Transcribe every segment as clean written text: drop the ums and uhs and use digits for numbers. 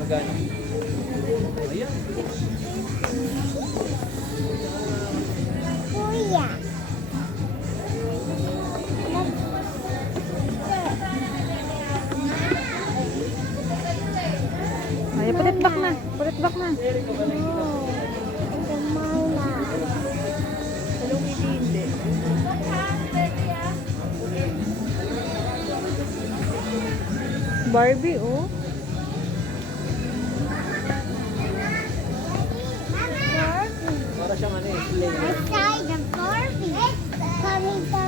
Magkano? Ayan. Kuya. Ay, put it back na. Put it back na. Barbie, oh. Para siyang ano eh, slay. Inside the Barbie. Coming pa.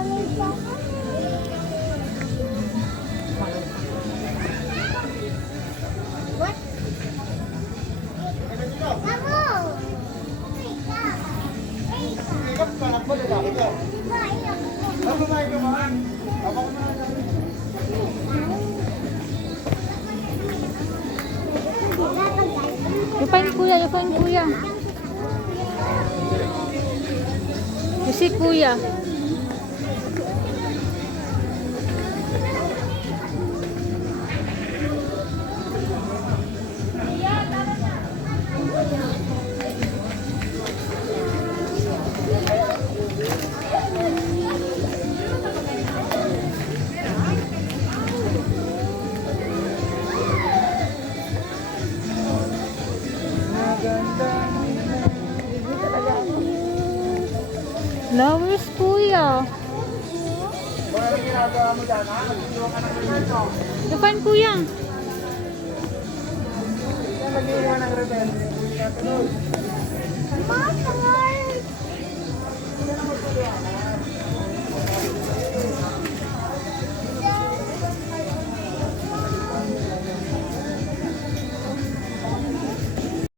What? Mamo! You find kuya, you find kuya. You see kuya. No, where's kuya? You find kuya. Mama!